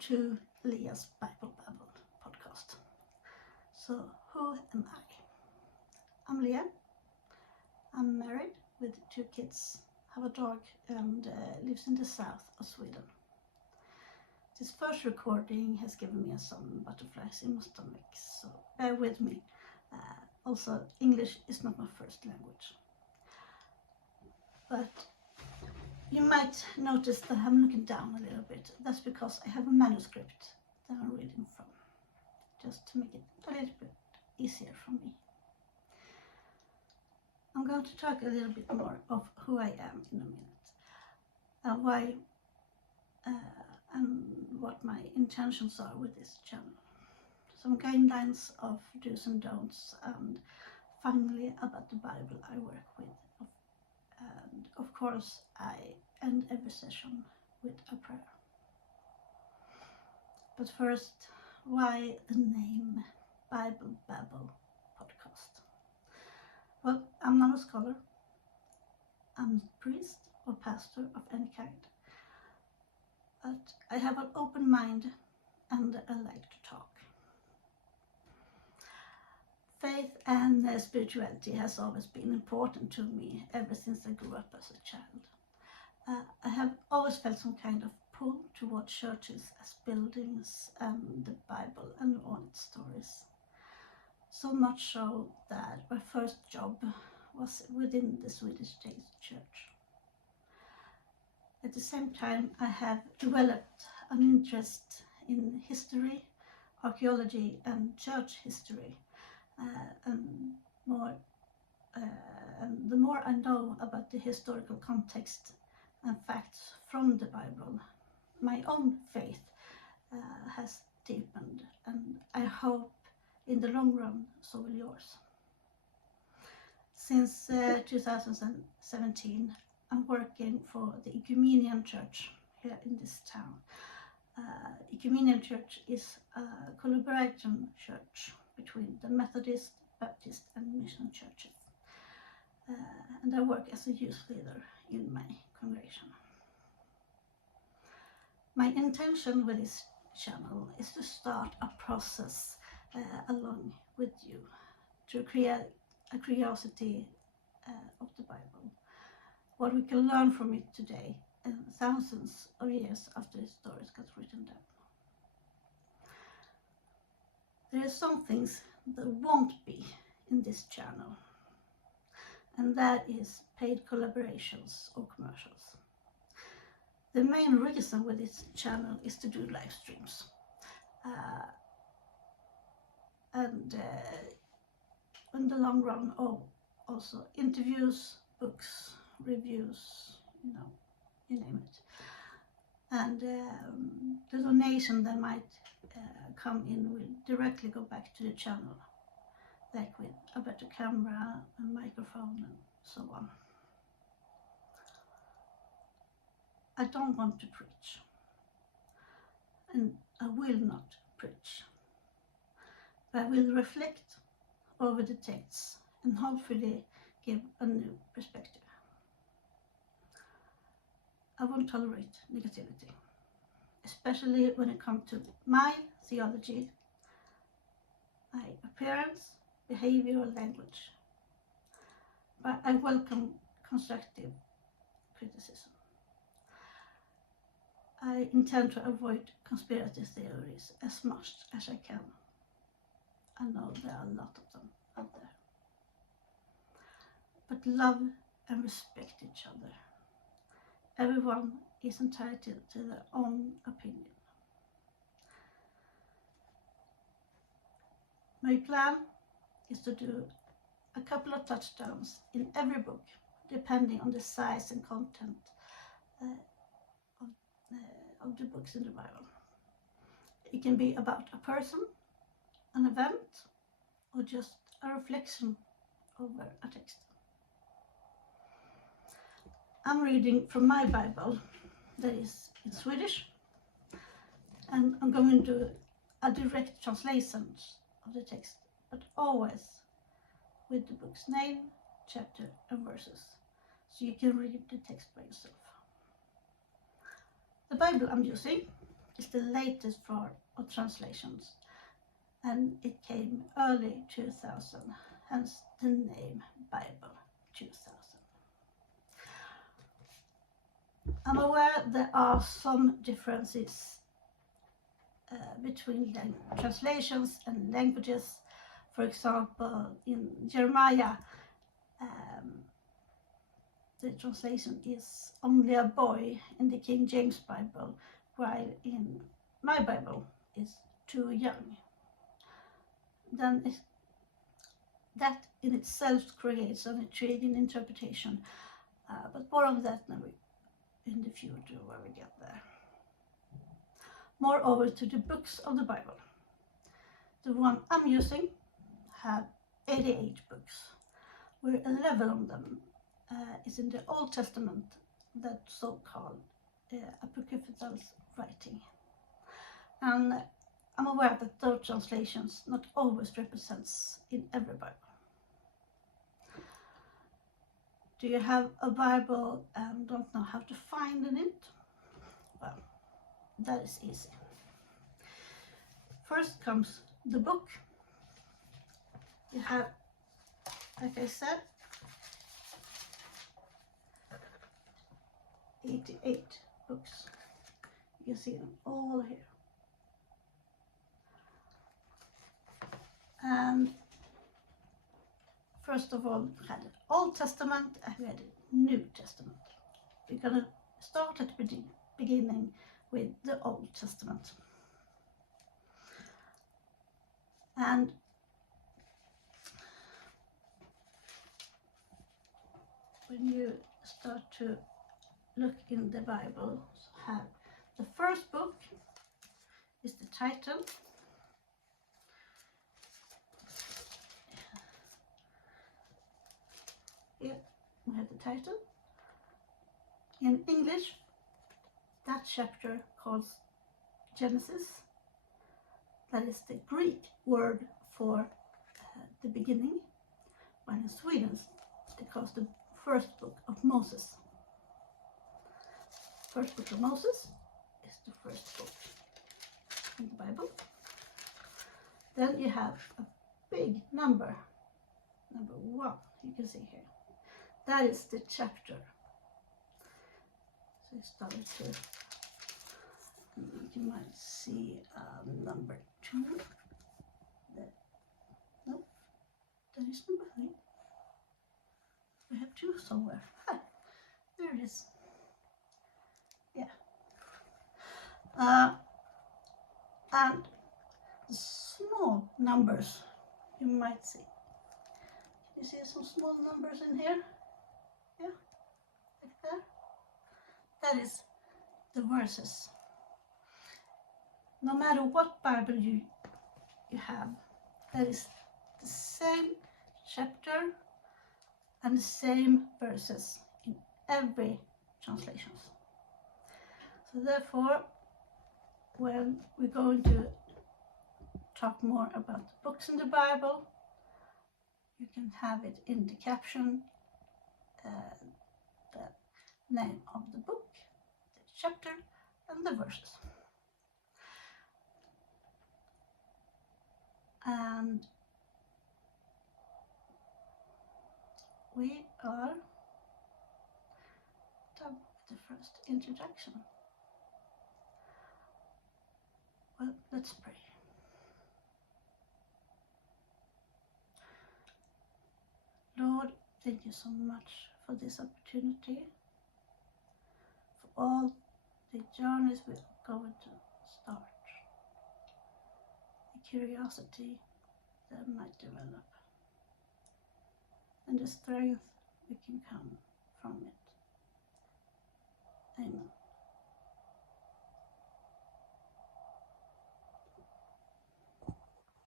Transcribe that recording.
to Leah's Bible Babble podcast. So, who am I? I'm Leah. I'm married with 2 kids, have a dog, and lives in the south of Sweden. This first recording has given me some butterflies in my stomach, so bear with me. Also, English is not my first language. But you might notice that I'm looking down a little bit. That's because I have a manuscript that I'm reading from, just to make it a little bit easier for me. I'm going to talk a little bit more of who I am in a minute, why and what my intentions are with this channel. Some guidelines of do's and don'ts, and finally about the Bible I work with. And of course, I end every session with a prayer. But first, why the name Bible Babble podcast? Well, I'm not a scholar. I'm a priest or pastor of any kind. But I have an open mind and I like to talk. Faith and spirituality has always been important to me ever since I grew up as a child. I have always felt some kind of pull toward churches as buildings and the Bible and all its stories. So much so that my first job was within the Swedish State Church. At the same time, I have developed an interest in history, archaeology and church history. And the more I know about the historical context and facts from the Bible, my own faith has deepened, and I hope in the long run so will yours. Since 2017, I'm working for the Ecumenian Church here in this town. Ecumenian Church is a collaboration church between the Methodist, Baptist and Mission churches. And I work as a youth leader in my congregation. My intention with this channel is to start a process along with you to create a curiosity of the Bible, what we can learn from it today and thousands of years after the stories got written down. There are some things that won't be in this channel, and that is paid collaborations or commercials. The main reason with this channel is to do live streams. In the long run, also interviews, books, reviews, you name it. And the donation that might come in will directly go back to the channel, like with a better camera, a microphone and so on. I don't want to preach, and I will not preach. But I will reflect over the texts and hopefully give a new perspective. I won't tolerate negativity, especially when it comes to my theology, my appearance, behavioral language. But I welcome constructive criticism. I intend to avoid conspiracy theories as much as I can. I know there are a lot of them out there. But love and respect each other. Everyone is entitled to their own opinion. My plan is to do a couple of touchdowns in every book, depending on the size and content of the books in the Bible. It can be about a person, an event, or just a reflection over a text. I'm reading from my Bible, that is in Swedish, and I'm going to do a direct translation of the text, but always with the book's name, chapter and verses, so you can read the text by yourself. The Bible I'm using, is the latest of translations, and it came early 2000, hence the name Bible 2000. I'm aware there are some differences between translations and languages. For example, in Jeremiah, the translation is only a boy in the King James Bible, while in my Bible is too young. Then that in itself creates an intriguing interpretation, but more of that in the future when we get there. Moreover, to the books of the Bible. The one I'm using have 88 books, where 11 of them is in the Old Testament, that so-called apocryphal writing. And I'm aware that those translations not always represents in every Bible. Do you have a Bible and don't know how to find in it? Well, that is easy. First comes the book. You have, like I said, 88 books. You can see them all here. And first of all, we had the Old Testament and we had the New Testament. We're going to start at the beginning with the Old Testament. And when you start to look in the Bible, have the first book is the title. Here we have the title. In English, that chapter called Genesis. That is the Greek word for the beginning, while in Sweden it calls the first book of Moses. First book of Moses is the first book in the Bible. Then you have a big number 1, you can see here. That is the chapter. So you start to, you might see number 2. No, that is number 3. We have 2 somewhere. There it is. Yeah. And small numbers you might see. You see some small numbers in here? Yeah, like there. That is the verses. No matter what Bible you have, that is the same chapter and the same verses in every translation. So therefore, when we're going to talk more about the books in the Bible, you can have it in the caption, the name of the book, the chapter, and the verses. And we are done with the first introduction. Well, let's pray. Lord, thank you so much for this opportunity, for all the journeys we're going to start, the curiosity that might develop, and the strength we can come from it. Amen.